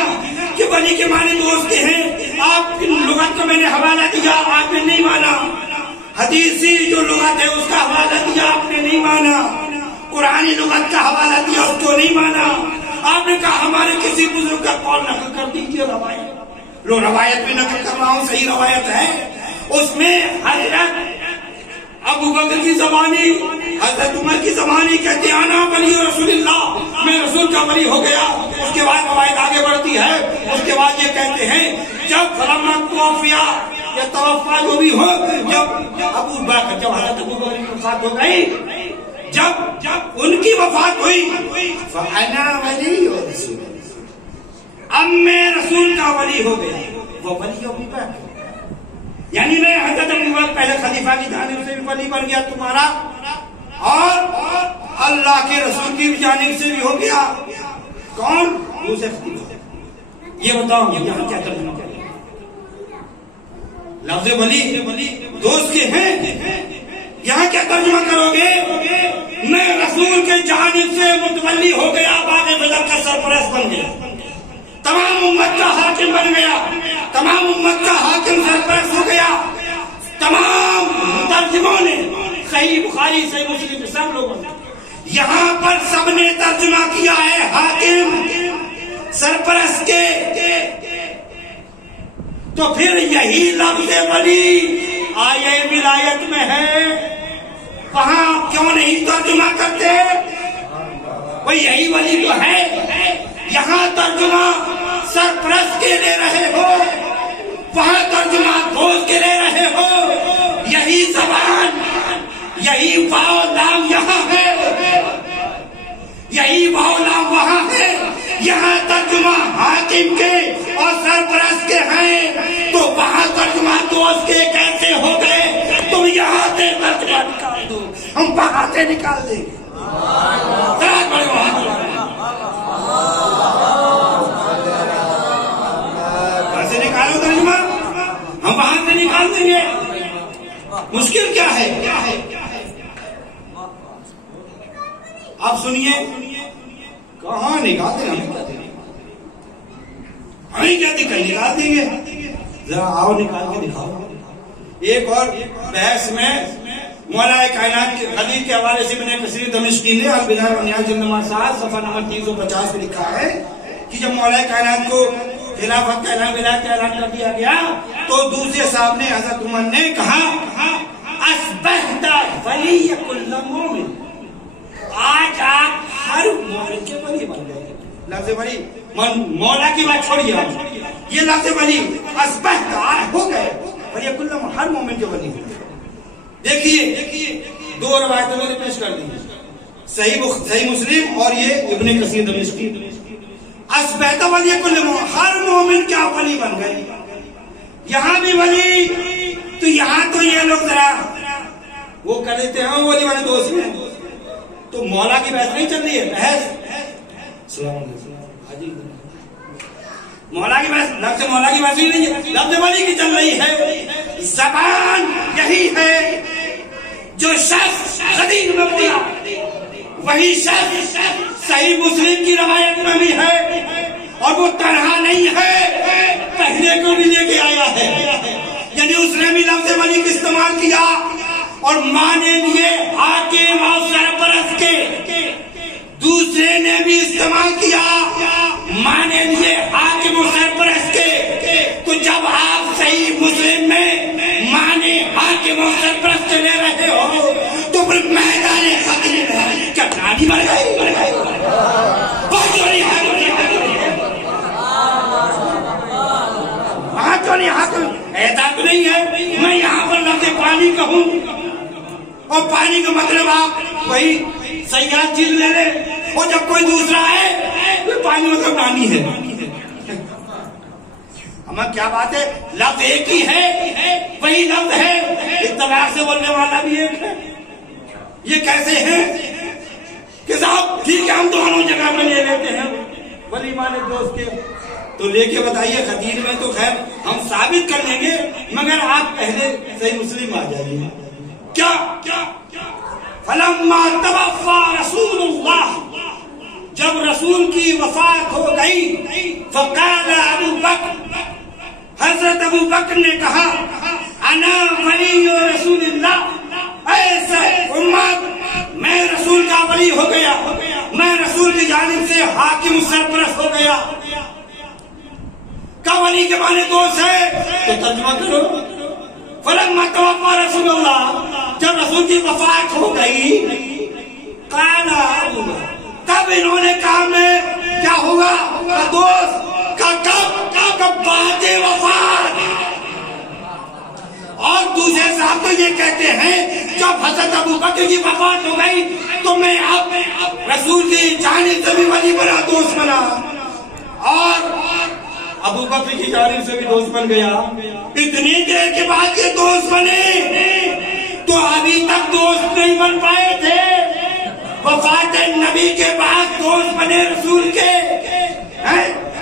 کہ ولی کے معنی دوست کے ہیں. آپ کی لغت کو میں نے حوالہ دیا، آپ نے نہیں مانا. حدیثی جو لغت ہے اس کا حوالہ دیا، آپ نے نہیں مانا. قرآنی لغت کا حوالہ دیا، اس کو نہیں مانا. آپ نے کہا ہمارے کسی بزرگ کا قول نقل کر دیجیے. روایت لو، روایت بھی نقل کر رہا ہوں، صحیح روایت ہے. اس میں حضرت ابو بکر کی زبانی، حضرت عمر کی زبانی کہتے ہیں انا ولی رسول اللہ، میں رسول کا ولی ہو گیا. اس کے بعد روایت آگے بڑھتی ہے. اس کے بعد یہ کہتے ہیں جب فلما توفیا یا توفا جو بھی ہو، جب ابو بکر، جب حضرت ابو بکر کی وفات ہو گئی، جب ان کی وفات ہوئی فانا ولی رسول اللہ، اب میں رسول کا ولی ہو گیا. وہ ولی ابو بکر، یعنی میں حضرت ابو بکر پہلے خلیفہ کی جانب سے بھی ولی بن گیا تمہارا، اور اللہ کے رسول کی جانب سے بھی ہو گیا. کون؟ یوسف کی. یہ بتاؤ یہاں کیا ترجمہ کریں؟ لفظ ولی دوست کے ہیں، یہاں کیا ترجمہ کرو گے؟ میں رسول کے جانب سے متولی ہو گیا، باغ بدر کا سرپرست بن گیا، تمام امت کا حاکم بن گیا، تمام امت کا حاکم سرپرست ہو گیا. تمام ترجموں نے، صحیح بخاری صحیح مسلم سب لوگوں نے، یہاں پر سب نے ترجمہ کیا ہے حاکم سرپرست کے. تو پھر یہی لفظ ولی آیے ولایت میں ہے، وہاں کیوں نہیں ترجمہ کرتے؟ وہ یہی ولی تو ہے. یہاں ترجمہ سرپرست کے لے رہے ہو، وہاں ترجمہ دوست کے لے رہے ہو. یہی زبان یہی واو لام یہاں ہے، یہی واو لام وہاں ہے، یہاں ترجمہ حاکم کے اور سرپرست کے ہیں، تو وہاں ترجمہ دوست کے کیسے ہو گئے؟ تم یہاں سے ترجمہ نکال دو، ہم وہاں سے نکال دیں گے۔ کیسے نکالو ترجمہ؟ ہم وہاں سے نکال دیں گے، مشکل کیا ہے؟ آپ سنیے، کہاں نکالتے ہیں؟ ہمیں کیا دقت، نکال دیں گے، ذرا آؤ نکال کے دکھاؤ۔ ایک اور بحث میں مولا کائنات کے حدیث کے حوالے سے ابن کثیر دمشقی نے البدایہ والنہایہ جلد نمبر 7 صفحہ نمبر 350 میں لکھا ہے کہ جب مولا کائنات کو خلافت کا اعلان، ولایت کا اعلان کر دیا گیا تو دوسرے صاحب نے حضرت عمر نے کہا اصبحت ولی کل مومن، آج آپ ہر مومن کے ولی بن گئے۔ لفظ ولی مولا کی بات چھوڑیے، یہ لفظ ولی اصبحت ہو گئے، ولی کل ہر مومن کے ولی ہو گئے۔ دیکھیے دو روایتوں میں نے پیش کر دی، صحیح مسلم اور یہ ابن کثیر دمشقی۔ اصبحت ولی کل ہر مومن کیا ولی بن گئے، یہاں بھی ولی، تو یہاں تو یہ لوگ ذرا وہ کر دیتے ہیں ولی والے دوست میں، تو مولا کی بحث نہیں چل رہی ہے، بحث مولا کی بحث، لفظ مولا کی بحث ہی نہیں ہے، لفظ ولی کی چل رہی ہے۔ زبان یہی ہے، جو شخص قدیم میں بولا وہی شخص صحیح مسلم کی روایت میں بھی ہے، اور وہ تنہا نہیں ہے، پہلے کو بھی لے کے آیا ہے، یعنی اس نے بھی لفظ ولی کا استعمال کیا اور معنی لیے حاکم اور سرپرست کے، دوسرے نے بھی استعمال کیا معنی لیے حاکم اور سرپرست کے۔ تو جب آپ صحیح مسلم میں معنی حاکم اور سرپرست لے رہے ہو تو پھر میدان خطر میں کیا نانی مر گئی؟ وہاں کیوں نہیں حاکم؟ ایسا تو نہیں ہے میں یہاں پر لفظ پانی کہوں اور پانی کا مطلب آپ وہی سیاح چیز لے لے، اور جب کوئی دوسرا ہے تو پانی مطلب نانی ہے۔ ہمیں کیا بات ہے، لفظ ایک ہی ہے، وہی لفظ ہے، اتباع سے بولنے والا بھی ایک ہے۔ یہ کیسے ہے کہ صاحب ٹھیک ہے ہم دونوں جگہ میں لے لیتے ہیں ولی مانے دوست کے، تو لے کے بتائیے خدیر میں تو خیر ہم ثابت کر لیں گے، مگر آپ پہلے صحیح مسلم آ جائیے۔ کیا فلما توفى رسول اللہ، جب رسول کی وفات ہو گئی، فقال ابو بکر، حضرت ابو بکر نے کہا انا ولی رسول اللہ، ایسے امت میں رسول کا ولی ہو گیا، میں رسول کی جانب سے حاکم سرپرست ہو گیا۔ کا ولی کے معنی دوست ہے تو ترجمہ کرو، فلما توفى رسول اللہ، جب رسول کی وفات ہو گئی، قال ابو بکر، تب انہوں نے کہا میں کیا ہوگا دوست کا کب بعد وفات، اور دوسرے صاحب تو یہ کہتے ہیں جب حضرت ابو بکر کی وفات ہو گئی تو میں اب رسول کی جانب سے بھی ولی بنا، دوست بنا، اور ابو بکر کی جانب سے بھی دوست بن گیا۔ اتنی دیر کے بعد یہ دوست بنے تو ابھی تک دوست نہیں بن پائے تھے، وفات نبی کے بعد دوست بنے رسول کے،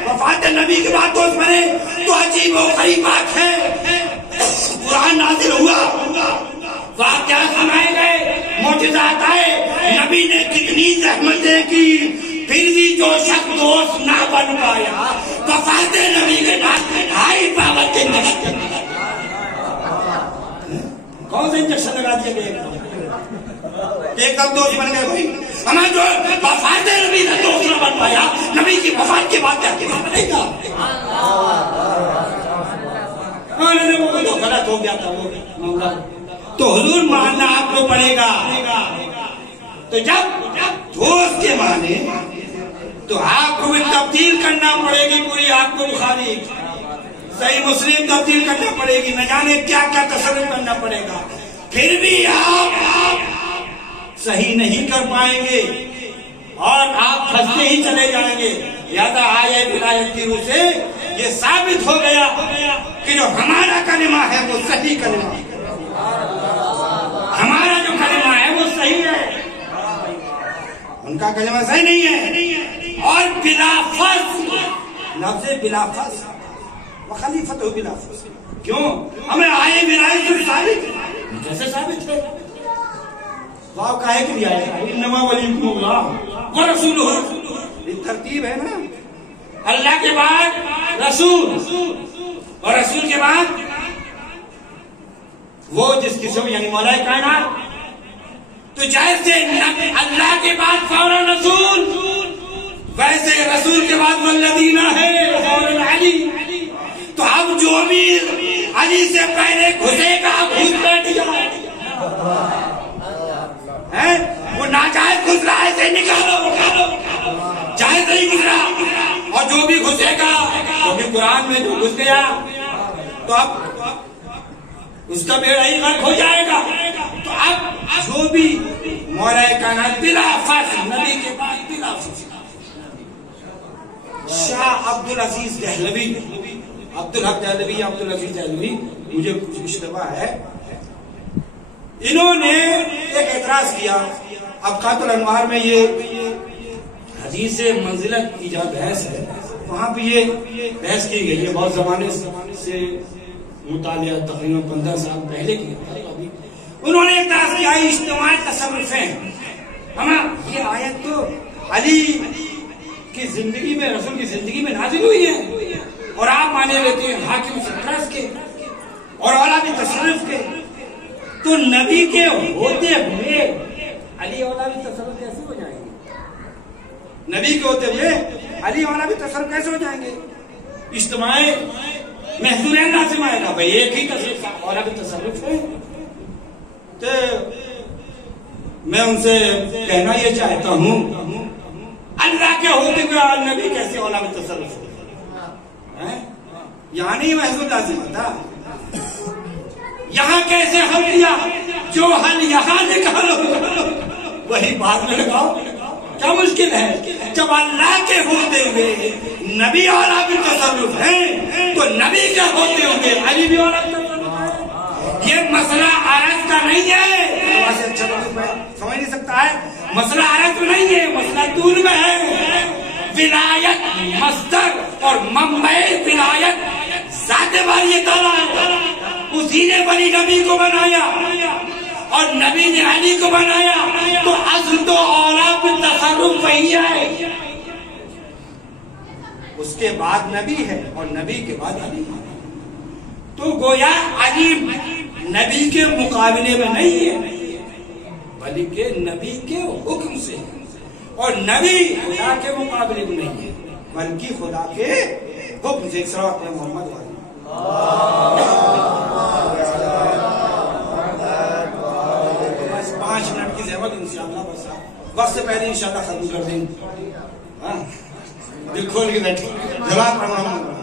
وفات نبی کے بعد دوست بنے تو عجیب و غریب بات ہے۔ قرآن نازل ہوا، واقعات سنائے گئے، معجزات آئے، نبی نے کتنی زحمتیں کی، پھر بھی جو شخص دوست نہ بن پایا وفات نبی کے بعد ہائی پاور کے انجیکشن، کون سے انجیکشن لگا دیا گیا؟ ایک دم دوست بن گئے بھائی، ہمیں جو وفات نبی کا دوست نہ بن پایا، نبی کی وفات کے بعد کیا بنے گا؟ وہ غلط ہو گیا تھا وہ، تو حضور ماننا آپ کو پڑے گا۔ تو جب دوست کے معنی تو آپ کو بھی تبدیل کرنا پڑے گی، پوری آپ کو بخاری صحیح مسلم تبدیل کرنا پڑے گی، نہ جانے کیا کیا تصرف کرنا پڑے گا، پھر بھی آپ صحیح نہیں کر پائیں گے اور آپ پھنستے ہی چلے جائیں گے. لہذا آیے ولایت کی روح سے یہ ثابت ہو گیا کہ جو ہمارا کلمہ ہے وہ صحیح کلمہ ہے. ہمارا جو کلمہ ہے وہ صحیح ہے, ان کا کلمہ صحیح نہیں ہے. اور بلا فصل, لفظ بلا فصل وخلیفت ہو بلا فصل. کیوں؟ ہمیں آئے ولایت سے ثابت, کیسے ثابت ہے؟ واو کاہے کے لیے آئے؟ انما ولیکم اللہ ورسولہ, یہ ترتیب ہے نا. اللہ کے بعد رسول اور رسول کے بعد وہ جس قسم یعنی مولا کائنات. تو جیسے اللہ کے بعد فوراً رسول, ویسے رسول کے بعد والذین ہے فوراً علی. تو اب جو بھی علی سے پہلے گھسے گا گھس بیٹھ جائے, وہ ناجائز گھس رہا ہے سے نکالو, جائز نہیں گھس رہا. اور جو بھی گھسے گا, جو بھی قرآن میں جو گھس گیا تو اب اس کا بیڑا ہی غرق ہو جائے گا. تو اب جو بھی مولا کائنات بلا فصل, نبی کے بعد بلا فصل. شاہ عبدالعزیز دہلوی, عبدالحق دہلوی, عبدالعزیز دہلوی, مجھے کچھ اشتباہ ہے, انہوں نے ایک اعتراض کیا. ابقات الانوار میں یہ حدیث منزلت کی جہاں بحث ہے وہاں پہ یہ بحث کی گئی ہے. بہت زمانے سے مطالعہ تقریباً 15 سال پہلے کیا. انہوں نے اعتراض کیا اجتماع تصرف ہے. یہ آیت تو علی کی زندگی میں, رسول کی زندگی میں نازل ہوئی ہے اور آپ مانے لیتے ہیں حاکم سکرس کے اور اولا بھی تصرف کے. تو نبی کے ہوتے ہوئے علی اولا بھی تصرف کیسے ہو جائیں گے؟ نبی کے ہوتے ہوئے علی اولا بھی تصرف کیسے ہو جائیں گے؟ اجتماع محضور لازم آئے گا. بھائی ایک ہی تصرف اولا بھی تصرف ہے. تو میں ان سے کہنا یہ چاہتا ہوں اللہ کے ہوتے ہوئے نبی کیسے اولا بھی تصرف ہو؟ یہاں نہیں محضور لازم آتا, یہاں کیسے حل لیا؟ جو حل یہاں نکالو وہی بعد میں لگاؤ, کیا مشکل ہے؟ جب اللہ کے ہوتے ہوئے نبی اولا بھی تصرف ہے تو نبی کے ہوتے ہوئے علی بھی اولا بھی تصرف ہے. یہ مسئلہ عرض کا نہیں ہے, سمجھ نہیں سکتا ہے. مسئلہ عرض نہیں ہے, مسئلہ طول میں ہے. ولایت مصدر اور منبع ولایت ذات باری تعالیٰ ہے. اسی نے بنی نبی کو بنایا اور نبی نے علی کو بنایا. تو اصل تو اولا بالتصرف وہی ہے. اس کے بعد نبی ہے اور نبی کے بعد علی ہے. تو گویا علی نبی کے مقابلے میں نہیں ہے بلکہ نبی کے حکم سے, اور نبی خدا کے مقابلے میں نہیں ہے بلکہ خدا کے حکم سے. صلوات محمد والی. بس 5 منٹ کی زحمت انشاءاللہ, بس وقت سے پہلے انشاءاللہ ختم کر دیں گے. دل کھول کے بیٹھے. جواب محمد.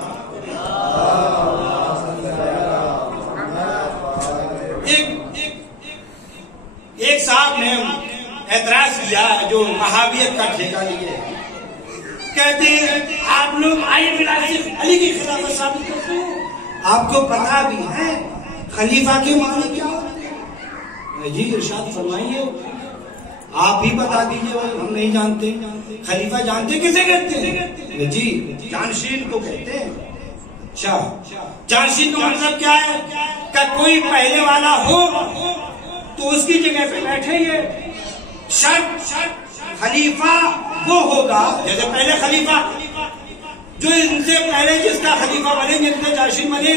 ایک صاحب نے اعتراض کیا جو وہابیت کا ٹھیکہ لیے, کہتے ہیں آپ لوگ آئے ولایت علی کی خلافت ثابت کرتے ہیں. آپ کو پتا بھی ہے خلیفہ کے معنی کیا ہوتے ہیں؟ جی ارشاد فرمائیے, آپ ہی بتا دیجئے. ہم نہیں جانتے. خلیفہ جانتے کسے کہتے ہیں؟ جی جانشین کو کہتے ہیں. اچھا, جانشین کا مطلب کیا ہے؟ کہ کوئی پہلے والا ہو تو اس کی جگہ پہ بیٹھے. یہ شرط خلیفہ وہ ہوگا جیسے پہلے خلیفہ جو ان سے پہلے جس کا خلیفہ بنے, جن سے جانشین بنے,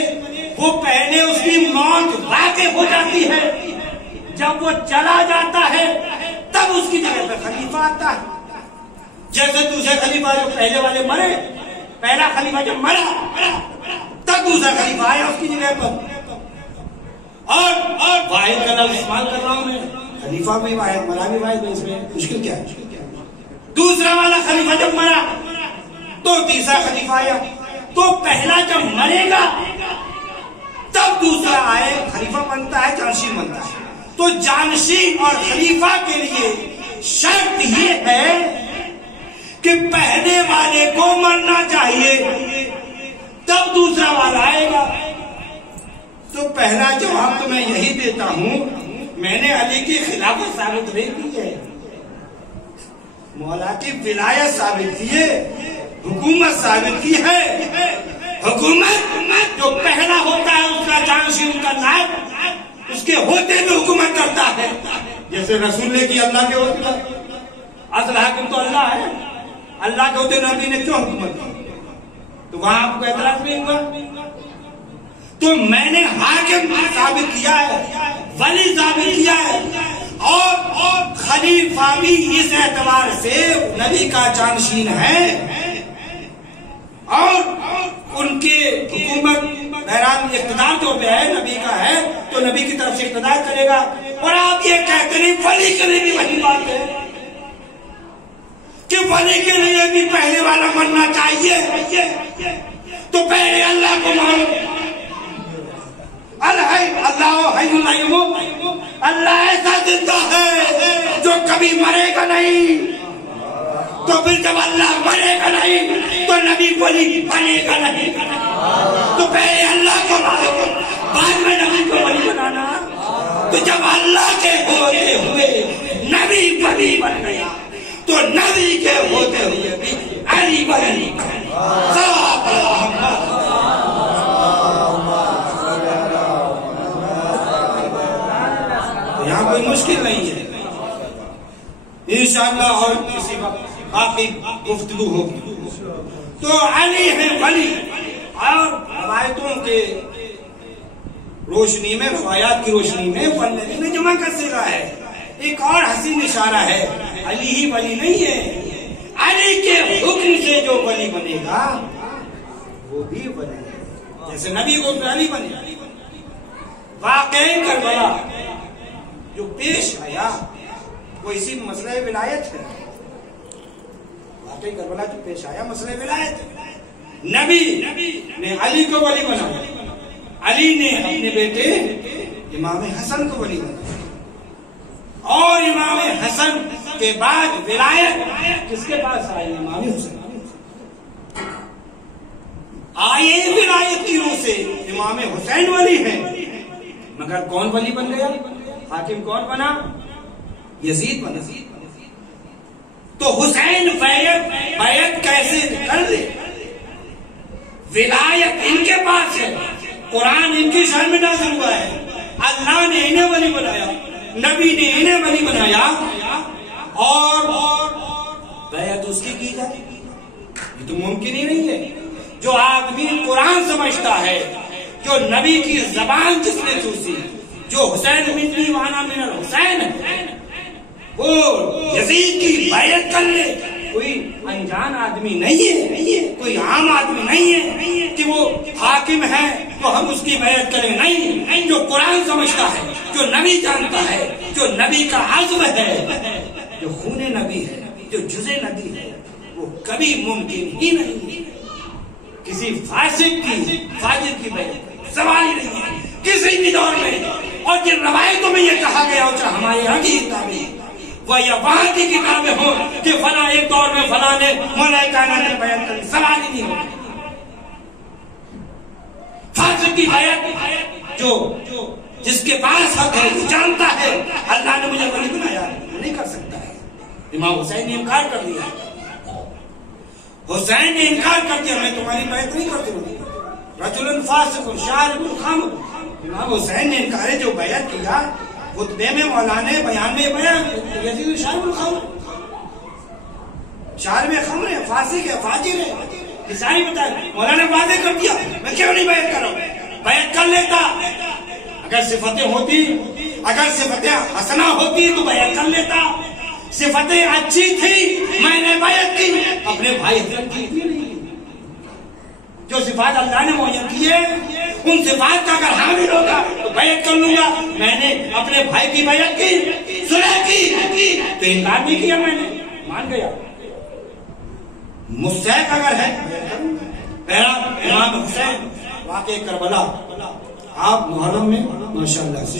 وہ پہلے اس کی موت واقع ہو جاتی ہے. جب وہ چلا جاتا ہے تب اس کی جگہ پہ خلیفہ آتا ہے. جیسے دوسرے خلیفہ جو پہلے والے مرے, پہلا خلیفہ جب مرا تب دوسرا خلیفہ آیا اس کی جگہ پر. اور واحد کا لفظ استعمال کر رہا ہوں میں, خلیفہ بھی واحد, مرا بھی واحد, اس میں مشکل کیا ہے؟ دوسرا والا خلیفہ جب مرا تو تیسرا خلیفہ آیا. تو پہلا جب مرے گا تب دوسرا آئے, خلیفہ بنتا ہے, جانشین بنتا ہے. تو جانشین اور خلیفہ کے لیے شرط یہ ہے کہ پہلے والے کو مرنا چاہیے تب دوسرا والا آئے گا. تو پہلا جواب تو میں یہی دیتا ہوں، میں نے علی کی خلافت ثابت نہیں کی ہے، مولا کی ولایت ثابت کی ہے، حکومت ثابت کی ہے. حکومت جو پہلا ہوتا ہے اس کا جانشین کا نائب اس کے ہوتے بھی حکومت کرتا ہے، جیسے رسول نے کی اللہ کے ہوتے. اصل حاکم تو اللہ ہے، اللہ کے ہوتے نبی نے کیوں حکومت کی؟ تو وہاں آپ کو اعتراض نہیں ہوا. تو میں نے حاکم ثابت کیا ہے، ولی ثابت کیا ہے، اور خلیفہ بھی اس اعتبار سے نبی کا جانشین ہے، اور ان کے حکومت بہرحال اقتدار جو پہ ہے نبی کا ہے تو نبی کی طرف سے اقتدار کرے گا. اور آپ یہ کہتے نہیں ولی کے لیے بھی وہی بات ہے کہ ولی کے لیے بھی پہلے والا مرنا چاہیے. تو پہلے اللہ کو مانو، اللہ ایسا زندہ ہے جو کبھی مرے گا نہیں. تو پھر جب اللہ مرے گا نہیں تو نبی ولی بنے گا نہیں. تو پہلے اللہ کو مانو، بعد میں نبی کو ولی بنانا. تو جب اللہ کے ہوتے ہوئے نبی ولی بن گیا تو نبی کے ہوتے ہوئے بھی علی ولی بن یہاں کوئی مشکل نہیں ہے. انشاءاللہ اور کسی وقت باقی گفتگو ہوگی. تو علی ہے ولی. اور روایتوں کے روشنی میں، روایات کی روشنی میں والذین جمع کا صیغہ ہے. ایک اور حسین اشارہ ہے، علی ہی ولی نہیں ہے، علی کے حکم سے جو ولی بنے گا وہ بھی ولی ہے، جیسے نبی کو علی بنے. واقعی کربلا جو پیش آیا وہ اسی مسئلہ ولایت ہے. واقعی کربلا جو پیش آیا مسئلہ ولایت ہے. نبی نے علی کو ولی بنایا، علی نے اپنے بیٹے امام حسن کو ولی بنایا، اور امام حسن کے بعد ولایت کس کے پاس آئی؟ امام حسین آئے. ولایت کی روح سے امام حسین ولی ہے، مگر کون ولی بن گیا؟ حاکم کون بنا؟ یزید بنا. تو حسین بیعت کیسے کر لے؟ ولایت ان کے پاس ہے، قرآن ان کی شان میں نازل ہوا ہے، اللہ نے انہیں ولی بنایا، نبی نے انہیں ولی بنایا، اور بیعت اس کی جائے. یہ تو ممکن ہی نہیں ہے. جو آدمی قرآن سمجھتا ہے، جو نبی کی زبان جس نے چوسی، جو حسین منی وانا من الحسین ہے، وہ یزید کی بیعت کر لے. کوئی انجان آدمی نہیں ہے، کوئی عام آدمی نہیں ہے کہ وہ حاکم ہے تو ہم اس کی بیعت کریں. نہیں، جو قرآن سمجھتا ہے، جو نبی جانتا ہے، جو نبی کا عزم ہے، جو خون نبی ہے، جو جز نبی ہے، وہ کبھی ممکن ہی نہیں کسی فاجر کی بیعت. سوال ہی نہیں ہے کسی بھی دور میں. اور جن روایتوں میں یہ کہا گیا ہو، چاہے ہمارے یہاں کی کتابیں وہ یا وہاں کی کتابیں ہو کہ فلاں ایک دور میں فلاں نے مولا کائنات کی بیعت کری، سوال ہی نہیں ہوتا. فاسق کی بیعت جو جس کے پاس حق ہے، وہ جانتا ہے اللہ نے مجھے ولی بنایا، نہیں کر سکتا ہے. امام حسین نے انکار کر دیا، حسین نے انکار کر دیا، میں تمہاری بیعت نہیں کرتی ہوں. رجل فاسق شارب الخمر. امام حسین نے انکار جو بیعت کیا، خطبے میں مولانا بیان میں بیان یزید شارب الخمر، شارب خمر ہے، فاسق ہے، فاجر ہے. عیسائی بتائے مولانا واضح کر دیا، میں کیوں نہیں بیعت کر رہا ہوں؟ بیعت کر لیتا. اگر صفتیں ہوتی، اگر صفتیں حسنہ ہوتی تو بیعت کر لیتا. صفتیں اچھی تھی، میں نے بیعت کی. اپنے بھائی حضرت کی تھی نہیں. جو صفات اللہ نے معین کی ہے، ان صفات کا اگر حامل ہوگا تو بیعت کر لوں گا. میں نے اپنے بھائی کی بیعت کی، صلح کی، تو انکار نہیں کیا، میں نے مان گیا. مستحق اگر ہے. پہلا امام حسین واقع کربلا، آپ محرم میں ماشاءاللہ سے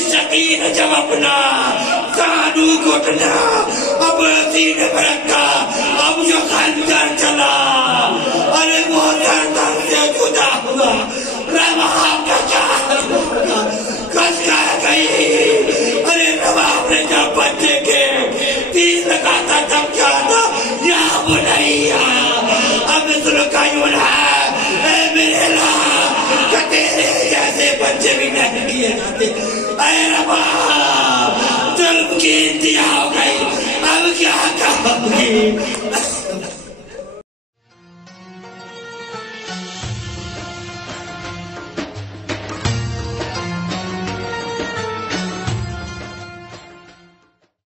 شقین جب اپنا کانو گھٹنا اب سینے پر رکھا اب جو خنجر چلا ارے وہ دردر سے جدا ہوا رواں کا چار کس کر گئی ارے رواں نے جب بچے کے تیر لگاتا جب جانا یا بنیا اب سلکا یوں ہے اے میرے لا کہ تیرے جیسے بچے بھی نہیں کیے جاتے اے ربا ظلم کی انتہا ہو گئی اب کیا کہوں گی